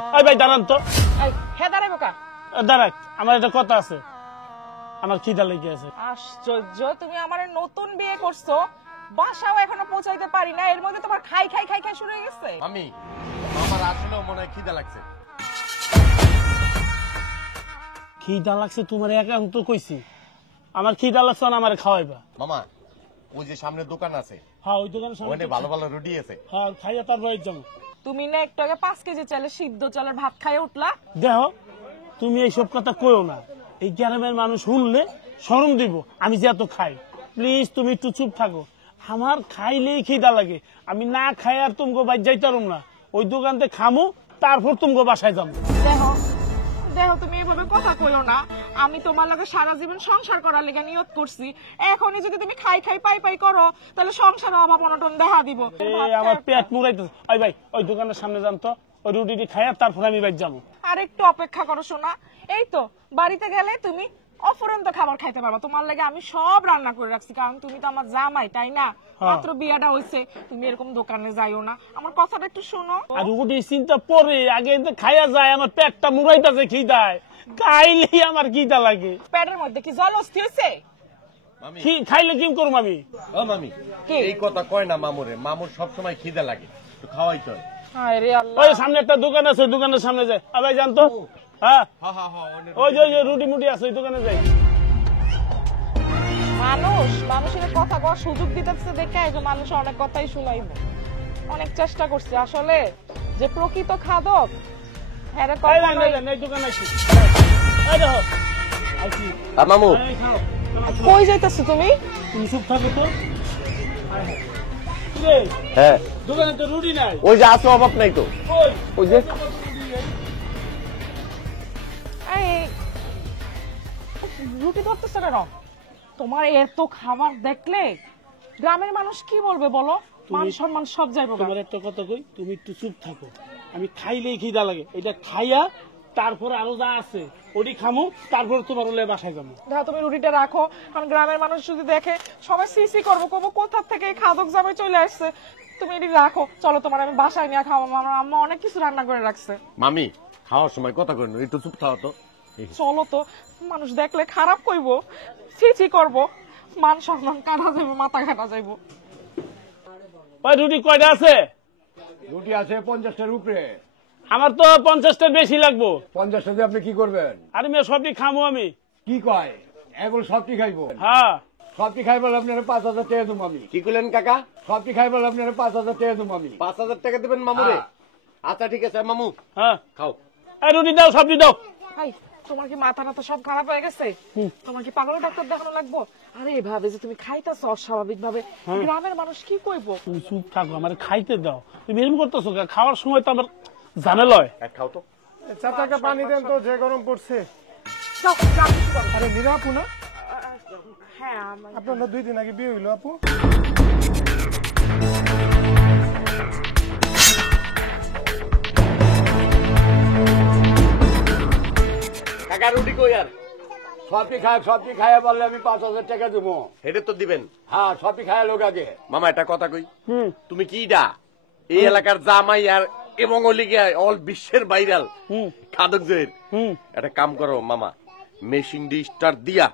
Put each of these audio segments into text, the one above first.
এই ভাই দাঁড়ান তো। হ্যাঁ দাঁড়াইবো কা? দাঁড়াক, আমার একটা কথা আছে, আমার খিদা লেগে আছে। আশ্চর্য, তুমি আমার নতুন বিয়ে করছো, বাসাও এখনো পৌঁছাইতে পারি না, এর মধ্যে তোমার খাই খাই খাই খাই শুরু হয়ে গেছে। আমি আমার আসলেও মনে হয় খিদা লাগছে। খিদা লাগছে তোমার একান্ত কইছি, আমার খিদা লাগছে না আমার খাওয়াইবা। মামা ওই যে সামনে দোকান আছে, হ্যাঁ ওই দোকানের সামনে ওখানে ভালো ভালো রুটি আছে। হ্যাঁ খাইয়া তারপর যাবো। তুমি না একটু আগে 5 কেজি চালে সিদ্ধ চালের ভাত খাইয়ে উঠলা। দেখো তুমি এইসব কথা কইও না, এই গ্রামের মানুষ শুনলে শরম দিব আমি যে এত খাই। প্লিজ তুমি একটু চুপ থাকো, আমার খাইলেই খিদা লাগে, আমি না খাই আর তোমাকে বাইর যাইতারম না, ওই দোকানতে খামো তারপর তোমাকে বাসায় যাবো। দেখো দেখো, তুমি এভাবে কথা কইও না, আমি তোমার লগে সারা জীবন সংসার করার লেগে নিয়ত করছি, এখনই যদি তুমি খাই খাই পাই পাই করো তাহলে সংসারে অভাব অনটন দেখা দিব। আমার পেট মুড়াইতেছে। ওই ভাই ওই দোকানের সামনে যান তো, ওই রুটিটি খাইয়া তারপর আমি বাইর যাবো। আর একটু অপেক্ষা করো সোনা, এই তো বাড়িতে গেলে তুমি অফুরন্ত খাবার খাইতে পারবা, তোমার লাগে আমি সব রান্না করে রাখছি, কারণ তুমি তো আমার জামাই, তাই না? মাত্র বিয়াটা হইছে, তুমি এরকম দোকানে যাইও না, আমার কথাটা একটু শোনো। আর ওটি চিন্তা পরে আগে খাইয়া যায়, আমার পেটটা মুড়াইতেছে খিদায়, খাইলেই আমার খিদা লাগে। পেটের মধ্যে কি জল অস্থি হয়েছে? মামি খাইলে কি করবো আমি? ও মামি এই কথা কয় না মামুরে, মামুর সবসময় খিদা লাগে, তো খাওয়াই চল। হায় রে আল্লাহ, ওই সামনে একটা দোকান আছে, ওই দোকানের সামনে যায়। ভাই জানতো, হ্যাঁ ওই যে রুটি মুটি আছে, ওই দোকানে যাই। মানুষের কথা কওয়ার সুযোগ দিতেছে দেখে এই যে মানুষ অনেক কথাই শুনাইব, অনেক চেষ্টা করছে আসলে যে প্রকৃত খাদক হ্যাঁ এই দোকানে আছি, এই দেখো আছি। মামু এই খাও। কই যাইতেছো তুমি? তুমি চুপ থাকো তো। কি রে, হ্যাঁ দোকানে তো রুটি নাই। ওই যে আছে, অভাব নাই তো। ওই ওই যে এই রুটি ধরতেছে কেন? তোমার এত খাবার দেখলে গ্রামের মানুষ কি বলবে বলো? মান সম্মান সব যাইব। তোমার একটা কথা কই, তুমি একটু চুপ থাকো, আমি খাইলেই খিদা লাগে, এটা খাইয়া তারপরে আরো যা আছে ওটি খামো, তারপরে তোমার ওলে বাসায় যাবো। দেখো তুমি রুটিটা রাখো, কারণ গ্রামের মানুষ যদি দেখে সবাই সিসি করবো, কবো কোথা থেকে এই খাদক জামাই চলে আসছে। তুমি এটি রাখো, চলো তোমার আমি বাসায় নিয়ে খাওয়াবো, আমার আম্মা অনেক কিছু রান্না করে রাখছে। মামি খাওয়ার সময় কথা কই না, একটু চুপ থাও তো। চলো তো, মানুষ দেখলে খারাপ কইবো, সিসি করবো, মান সম্মান কাটা যাইবো, মাথা কাটা যাইবো। ওই রুটি কয়টা আছে? রুটি আছে 50টার উপরে। আমার তো 50টার বেশি লাগবো। 50টা দিয়ে আপনি কি করবেন? আরে মেয়ে সবটি খামো আমি। কি কয় এগুলো সবটি খাইবো? হ্যাঁ সবটি খাই বলে আপনার 5000 টাকা দেবো আমি। কি করলেন কাকা? সবটি খাই বলে আপনার 5000 টাকা দেবো আমি। 5000 টাকা দেবেন মামুরে? হ্যাঁ। আচ্ছা ঠিক আছে মামু, হ্যাঁ, খাও। এই রুটি দাও, সবজি দাও। ভাই তোমার কি মাথা টাথা সব খারাপ হয়ে গেছে? তোমার কি পাগল ডাক্তার দেখানো লাগবো? আরে এভাবে যে তুমি খাইতেছ অস্বাভাবিক ভাবে, গ্রামের মানুষ কি কইবো? তুমি চুপ থাকো, আমার খাইতে দাও। তুমি এরকম করতেছো কেন? খাওয়ার সময় তো আমার ঝামেলা হয়। খাও তো। চাচাকে পানি দেন তো, যে গরম পড়ছে। যাও, যাও, কিছু করো না। আরে নীরা আপু না? হ্যাঁ আমার আপনার না 2 দিন আগে বিয়ে হইলো আপু? কাকা রুটি কই আর? সবটি খাইয়া বললে আমি 5000 টাকা দেবো। হেডে তো দিবেন। হ্যাঁ সবটি খাইয়া লোক আগে। মামা একটা কথা কই, তুমি কি ডা এই এলাকার জামাই আর এবং অল বিশ্বের ভাইরাল খাদক জয়ের একটা কাম করো মামা, মেশিন ডি স্টার দিয়া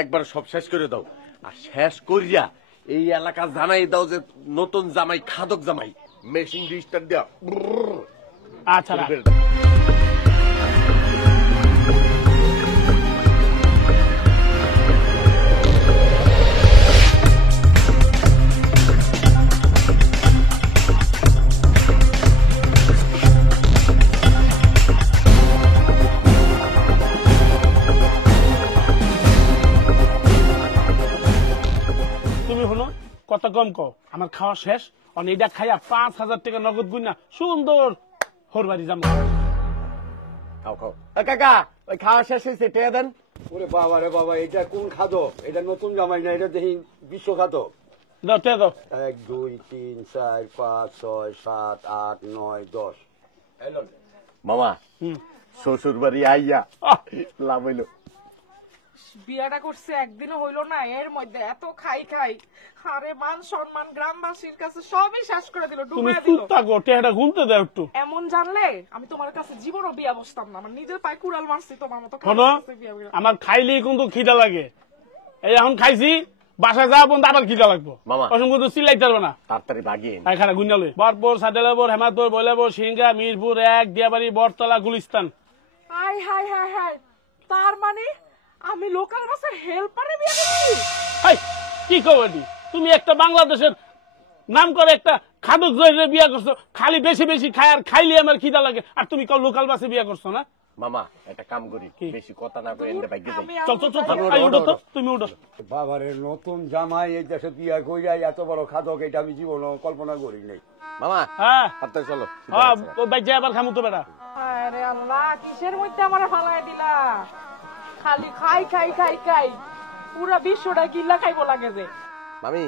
একবার সব শেষ করে দাও, আর শেষ করিয়া এই এলাকা জানাই দাও যে নতুন জামাই খাদক জামাই, মেশিন ডি স্টার দিয়া আচ্ছা রাখ। তুমি হলো কত কম কও, আমার খাওয়া শেষ, এটা খাইয়া 5000 টাকা নগদ গুনা সুন্দর হোর বাড়ি যাবো। খাও খাও। কাকা ওই খাওয়া শেষ হয়েছে, টেয়া দেন। ওরে বাবা রে বাবা, এটা কোন খাদক? এটা নতুন জামাই না, এটা দেখি বিশ্ব খাদক। দাও তে দাও। 1 2 3 4 5 6 7 8 9 10। মামা শ্বশুর বাড়ি আইয়া লাভ হইল। বিয়াটা করছে একদিনও হইলো না, এর মধ্যে এত খাই খাই, আরে মান সম্মান গ্রামবাসীর কাছে সবই শেষ করে দিল, তুমি ডুবাই চুপ দিল। থাকো, টেহাটা ঘুমতে দাও একটু। এমন জানলে আমি তোমার কাছে জীবনও বিয়া বসতাম না, আমার নিজের পায়ে কুড়াল মারছি তোমার মতো। শোনো, আমার খাইলেই কিন্তু খিদা লাগে। এই এখন খাইছি, বাসায় যাওয়া পর্যন্ত আবার খিদা লাগবো। মামা। অসংখ্য তো চিল্লাইতে পারবে না। তাড়াতাড়ি বাগিয়ে এনে। এখানে গুঞ্জালে বরপুর, সাদেলাপুর, হেমাদপুর, বৈলাপুর, সিংহা, মিরপুর 1, দিয়াবাড়ি, বটতলা, গুলিস্তান। হাই হাই হাই হাই, তার মানে আমি লোকাল বাসের হেল্পারে বিয়ে করছি? হাই, কি খবর? তুমি একটা বাংলাদেশের নাম করে একটা খাদক জয়ের বিয়ে করছো, খালি বেশি বেশি খায় আর খাইলে আমার খিদা লাগে, আর তুমি কাউ লোকাল বাসে বিয়ে করছো না? মামা একটা কাম করি, বেশি কথা না কই এনে বাগিয়ে যাই। আমি চল চল চল, এই উঠো তো, তুমি উঠো। বাবারে নতুন জামাই এই দেশে বিয়া কইরা এত বড় খাদক এটা আমি জীবনে কল্পনা করি নাই। মামা হ্যাঁ তাড়াতাড়ি চলো। হ্যাঁ, ওই বাইক যাই আবার খামু তো বেটা। আরে আল্লাহ, কিসের মধ্যে আমার ফালাই দিলা? খালি খাই খাই খাই খাই, পুরা বিশ্বটা গিল্লা খাইবো লাগে যে। মামি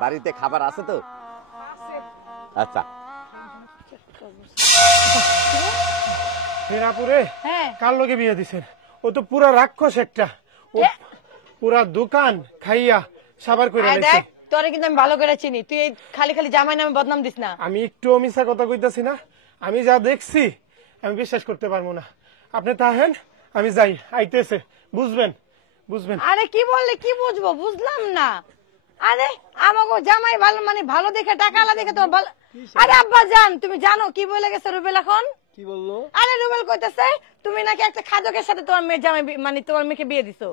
বাড়িতে খাবার আছে তো? আচ্ছা। মিরাপুরে হ্যাঁ কার লগে বিয়ে দিছেন? ও তো পুরা রাক্ষস একটা, ও পুরা দোকান খাইয়া সাবার করে আয় লেছে। দেখ, তোরে কিন্তু আমি ভালো করে চিনি, তুই এই খালি খালি জামাই নামে বদনাম দিস না। আমি একটু মিছা কথা কইতাছি না, আমি যা দেখছি আমি বিশ্বাস করতে পারবো না। আপনি তাহেন, আমি যাই, আইতেছে, বুঝবেন বুঝবেন। আরে কি বললে, কি বুঝবো, বুঝলাম না। আরে আমাকে জামাই ভালো মানে ভালো দেখে টাকা আলা দেখে তোমার ভালো। আরে আব্বা জান, তুমি জানো কি বলে গেছে রুবেল এখন? কি বললো? আরে রুবেল কইতেছে তুমি নাকি একটা খাদকের সাথে তোমার মেয়ের জামাই মানে তোমার মেয়েকে বিয়ে দিছো।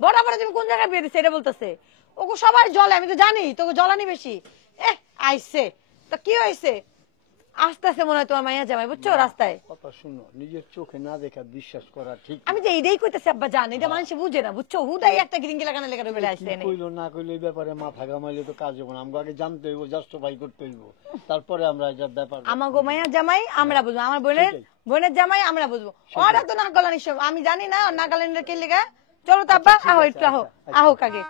বরাবর তুমি কোন জায়গায় বিয়ে দিছো এটা বলতেছে। ওকে সবার জলে, আমি তো জানি তোকে জ্বলানি বেশি। আইছে তো কি হয়েছে? আস্তে আস্তে মনে হয় তোমার মাইয়া জামাই, বুঝছো, রাস্তায়। কথা শুনো, নিজের চোখে না দেখা বিশ্বাস করা ঠিক আমি তো এইটাই কইতেছি আব্বা জান, এটা মানুষ বুঝে না, বুঝছো, হুদাই একটা গ্রিঙ্গি লাগানো লেগে রুবেল আসছে এনে। কইলো না কইলো এই ব্যাপারে মাথা ঘামাইলে তো কাজ হবে না, আমাকে আগে জানতে হইব, জাস্টিফাই করতে হইব, তারপরে আমরা এটার ব্যাপার। আমার গোমাইয়া জামাই আমরা বুঝবো, আমার বোনের জামাই আমরা বুঝবো। ওরা তো নাগালানি সব, আমি জানি না নাগালানিরা কে লেগা। চলো তো আব্বা, আহো একটু, আহো আহো কাগে।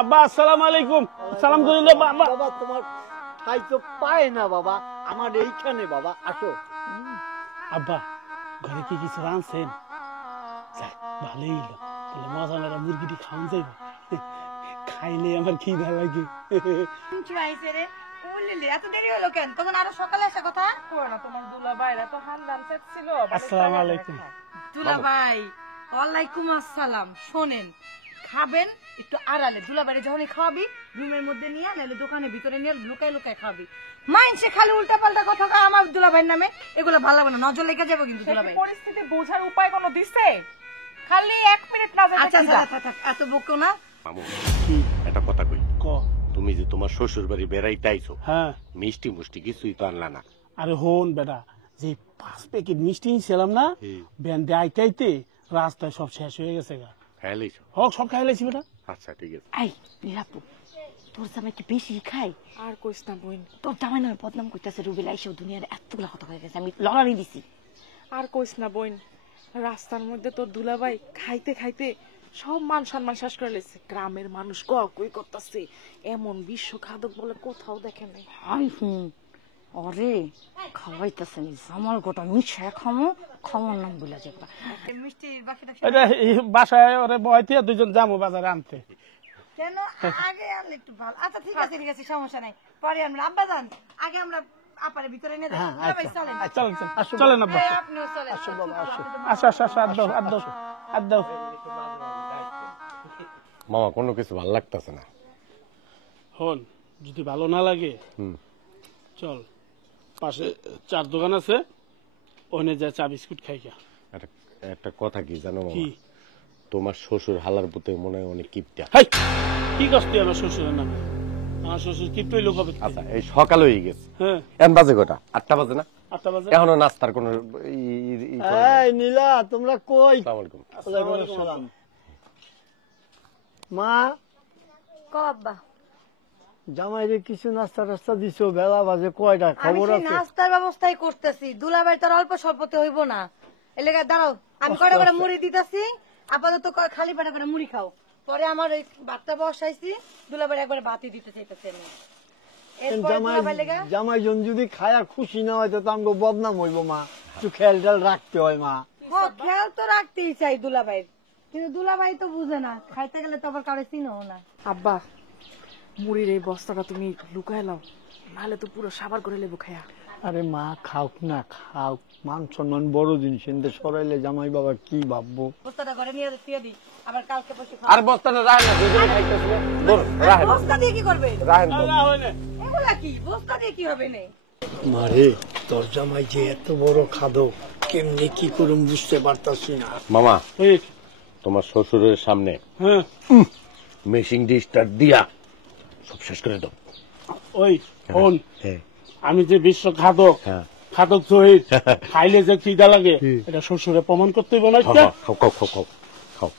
আব্বা আসসালামু আলাইকুম। সালাম করিল বাবা। বাবা তোমার ঠাই তো পায় না বাবা, আমার এইখানে বাবা, আসো। আব্বা ঘরে কি কিছু রাঁধছেন? যাক, ভালোই হলো, তাহলে মজা মেরা মুরগিটি খাওয়ান যাইব। খাইলে আমার খিদা লাগে। এত দেরি হলো কেন? তখন আরো সকালে আসা কথা। তোমার দুলা বাইরা তো হান্দান সেট ছিল। আসসালামু আলাইকুম। দুলা ভাই ওয়ালাইকুম আসসালাম। শোনেন, খাবেন একটু আড়ালে, দুলা বাইরে যখনই খাওয়াবি রুমের মধ্যে নিয়ে, নাহলে দোকানের ভিতরে নিয়ে লুকায় লুকায় খাবি। মাইনসে খালি উল্টা পাল্টা কথা কয় আমার দুলা ভাইয়ের নামে, এগুলো ভালো লাগে না, নজর লেগে যাবে কিন্তু দুলা ভাই। পরিস্থিতি বোঝার উপায় কোনো দিছে? খালি 1 মিনিট না যেতে আচ্ছা কি যা। থাক, এত বকো না। মামু একটা কথা কই, ক। তুমি যে তোমার শ্বশুর বাড়ি বেড়াইতে আইছো, হ্যাঁ, মিষ্টি মুষ্টি কিছুই তো আনলা না। আরে হন বেটা, যে 5 প্যাকেট মিষ্টি ছিলাম না, ব্যান্ডে আইতে আইতে রাস্তায় সব শেষ হয়ে গেছে গা। খাই লাইছো? হোক, সব খাই লাইছি বেটা। আচ্ছা ঠিক আছে। এই নীলাপু, তোর জামাই কি বেশি খাই? আর কইস না বোন, তোর জামাই নামে বদনাম করতেছে রুবেল, আইসেও দুনিয়ার এতগুলো কথা হয়ে গেছে, আমি লড়ানি দিছি। আর কইস না বোন, রাস্তার মধ্যে তোর দুলাভাই খাইতে খাইতে সব মান সম্মান শেষ করে লেছে। গ্রামের মানুষ কই করতেছে, এমন বিশ্ব খাদক বলে কোথাও দেখে নাই। হাই হুম, অরে খাওয়াইতেছে জামাল গোটা মিশে খামো, খাওয়ার নাম বলে যাবা। মিষ্টি বাকিটা এটা এই বাসায় ওরে বয়তে দুইজন যাবো বাজারে আনতে। কেন আগে আনলে একটু ভালো। আচ্ছা ঠিক আছে ঠিক আছে, সমস্যা নাই, পরে আমরা আব্বা যান, আগে আমরা আপারে ভিতরে নিয়ে যাই। চলেন চলেন চলেন আব্বা। আপনিও চলেন। আসো আসো আসো, আদ দাও আদ দাও আদ দাও। মামা কোনো কিছু ভালো লাগতেছে না। হন, যদি ভালো না লাগে চল, পাশে চার দোকান আছে, ওখানে যা চা বিস্কুট খাই গা। একটা কথা কি জানো কি? মামা, তোমার শ্বশুর হালার পুতে মনে হয় অনেক কিপটা। হাই, কি কস তুই আমার শ্বশুরের নামে? আমার শ্বশুর কি তৈল কবে? আচ্ছা এই সকাল হয়ে গেছে, হ্যাঁ, এম বাজে কটা? 8টা বাজে না? 8টা বাজে। এখনো নাস্তার কোনো এই নীলা, তোমরা কই? আসসালামু আলাইকুম। ওয়ালাইকুম আসসালাম। মা, ক আব্বা, জামাইরে কিছু নাস্তা টাস্তা দিছো? বেলা বাজে কয়টা? আমি খবর সেই আছে? নাস্তার ব্যবস্থাই করতেছি, দুলাভাই তোর অল্প স্বল্পতে হইব না, এলাকা দাঁড়াও, আমি কয়টা করে মুড়ি দিতেছি, আপাতত খালি পেটে করে মুড়ি খাও, পরে আমার ওই ভাতটা বসাইছি, দুলাভাই একবারে ভাতই দিতে চাইতেছে না। এরপরে দুলাভাই লেগা জামাই জন যদি খায়া খুশি না হয় তো আমগো বদনাম হইব মা, একটু খেয়াল টেয়াল রাখতে হয় মা। কি খেয়াল তো রাখতেই চাই দুলাভাই, কিন্তু দুলাভাই তো বুঝে না, খাইতে গেলে তো আবার কারো চিনও না। আব্বা মুড়ির এই বস্তাটা তুমি লুকায় লাও, নাহলে তো পুরো সাবার করে লেবু খায়া। আরে মা খাওক না, খাওক, মান সম্মান বড় জিনিস, এনতে সরাইলে জামাই বাবা কি ভাববো। বস্তাটা ঘরে নিয়ে দিয়ে দিই, আবার কালকে বসে আর বস্তাটা রাখেন না, দুজনে খাইতেছিল। ধর, রাখেন। বস্তা দিয়ে কি করবে? রাখেন তো। এগুলা কি বস্তা দিয়ে কি হবে না? মারে তোর জামাই যে এত বড় খাদক, কেমনি কি করুম বুঝতে পারতাছি না। মামা, ঠিক। তোমার শ্বশুরের সামনে হ্যাঁ মেশিং দিয়ে স্টার্ট দিয়া সব শেষ করে দাও। ওই শোন, হ্যাঁ আমি যে বিশ্ব খাদক, হ্যাঁ খাদক শহীদ, খাইলে যে খিদা লাগে এটা শ্বশুরে প্রমাণ করতে হইব না? খাও একটা? খাও খাও খাও খাও খাও।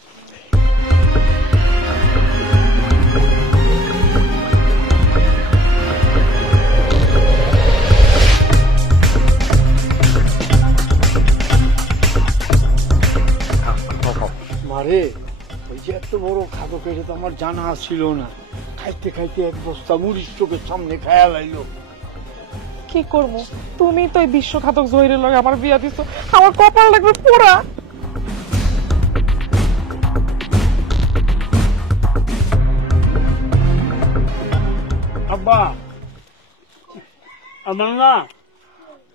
মারে ওই যে এত বড় খাদক, এটা তো আমার জানা ছিল না। খাইতে খাইতে এক বস্তা মুড়ির চোখের সামনে খায়া লাইলো। কি করবো, তুমি তো এই বিশ্বঘাতক জহিরের লগে আমার বিয়া দিছো, আমার কপাল লাগবে পুরা। আব্বা আমার না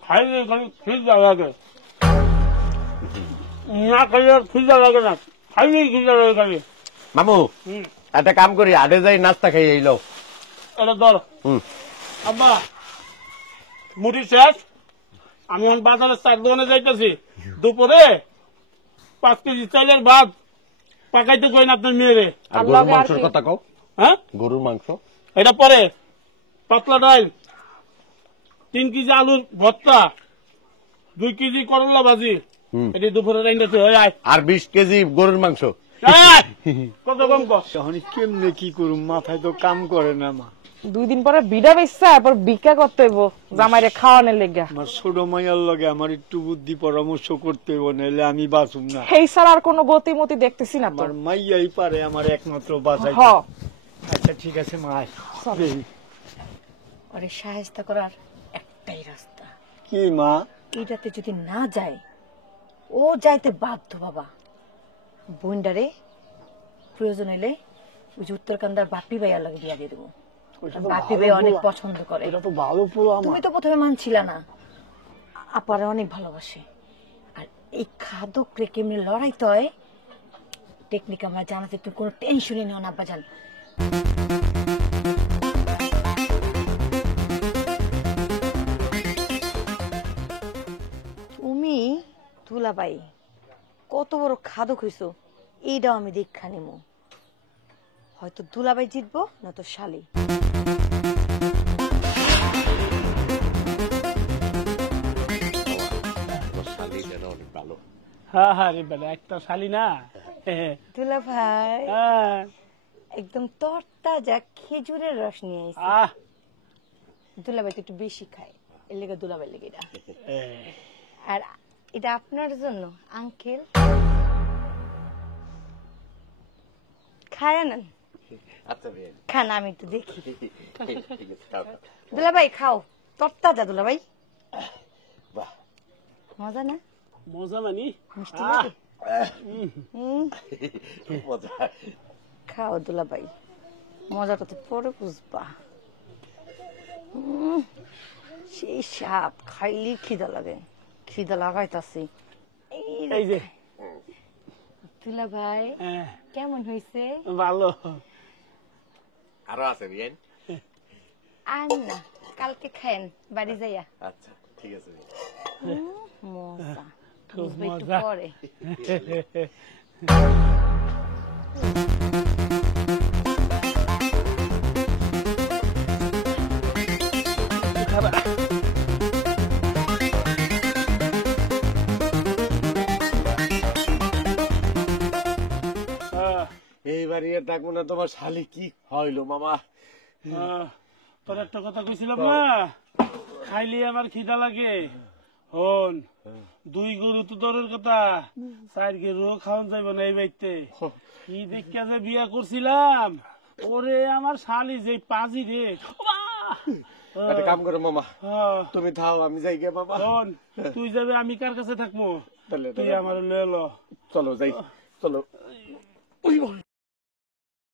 খাইলে খালি খিদা লাগে, না খাইলে আর খিদা লাগে না, খাইলেই খিদা লাগে খালি। মামু একটা কাম করি, আডে যাই নাস্তা খাই এইলো। এটা ধর। হুম আব্বা মুড়ি শেষ, আমি এখন বাজারের চার দোকানে যাইতেছি, দুপুরে 5 কেজি চাইলের ভাত পাকাইতে কই না আপনার মেয়েরে। আর গরুর মাংসের কথা কও। হ্যাঁ গরুর মাংস এটা পরে, পাতলা ডাল, 3 কেজি আলুর ভর্তা, 2 কেজি করলা ভাজি, এটি দুপুরে রাইন্দাছে। আর 20 কেজি গরুর মাংস। কত কম কর। তখন কেমনে কি করুম, মাথায় তো কাম করে না মা। 2 দিন পরে বিড়া বেচছা, এরপর ভিক্ষা করতে হইব জামাইরে খাওয়ানোর লেগা। আমার ছোট মাইয়ার লগে আমার একটু বুদ্ধি পরামর্শ করতে হইব, নাহলে আমি বাঁচুম না। এই ছাড়া আর কোনো গতিমতি দেখতেছি না তো। আমার মাইয়াই পারে আমার একমাত্র বাঁচাই। হ আচ্ছা ঠিক আছে মা, ওরে সাহায্য করার একটাই রাস্তা, কি মা? এটাতে যদি না যায়, ও যাইতে বাধ্য বাবা। বোনডারে প্রয়োজন হইলে ওই যে উত্তরকান্দার বাপি ভাইয়ার লাগে বিয়া দিয়ে দেবো। বাপি ভাই অনেক পছন্দ করে। এটা তো ভালো পুরো আমার। তুমি তো প্রথমে মানছিলা না, আপারে অনেক ভালোবাসে। আর এই খাদক রে কেমনি লড়াইতে হয় টেকনিক আমরা জানাতে, তুমি কোনো টেনশনই নেও না আব্বা জান। তুমি দুলাভাই কত বড় খাদক হইছো এইটাও আমি দেখা নেবো। হয়তো দুলাভাই জিতবো, না তো শালি। অনেক ভালো। হ্যাঁ হ্যাঁ রে বেটা, একটা শালি না। দুলাভাই হ্যাঁ। একদম তরতাজা খেজুরের রস নিয়ে আইছি। আহ, দুলাভাই তো একটু বেশি খায়, এর লেগে দুলাভাই লেগে এটা। এ, আর এটা আপনার জন্য আঙ্কেল, খায় না? আচ্ছা ভাই, খান, আমি একটু দেখি। ঠিক আছে, খাও, খাও। দুলাভাই খাও, তরতাজা দুলাভাই। বাহ, মজা না? মজা মানি। মিষ্টি লাগে? খুব মজা। খাও দুলাভাই, মজাটা তো পরে বুঝবা। সেই সাপ খাইলে খিদা লাগে, খিদা লাগাইতাছি। এই যে দুলাভাই হ্যাঁ, কেমন হয়েছে? ভালো। আরো আছে বিয়েন? আর না, কালকে খায়েন বাড়ি যাইয়া। আচ্ছা ঠিক আছে। মজা খুব বুঝবে একটু মজা। পরে। এইবার ডাকবো না তোমার শালি, কি হইলো মামা? তোর একটা কথা কইছিলাম না, খাইলে আমার খিদা লাগে। হন, 2 গরু তো দরের কথা, 4 গরু খাওয়ান যাইব না এই বাড়িতে। কি দেখা যে বিয়া করছিলাম, ওরে আমার শালি যে পাজি রে। একটা কাম করো মামা, হ্যাঁ, তুমি থাও, আমি যাই গে মামা। হন, তুই যাবে, আমি কার কাছে থাকবো? তাহলে তুই আমার লয়ে ল। চলো যাই, চলো। ওই বাবা।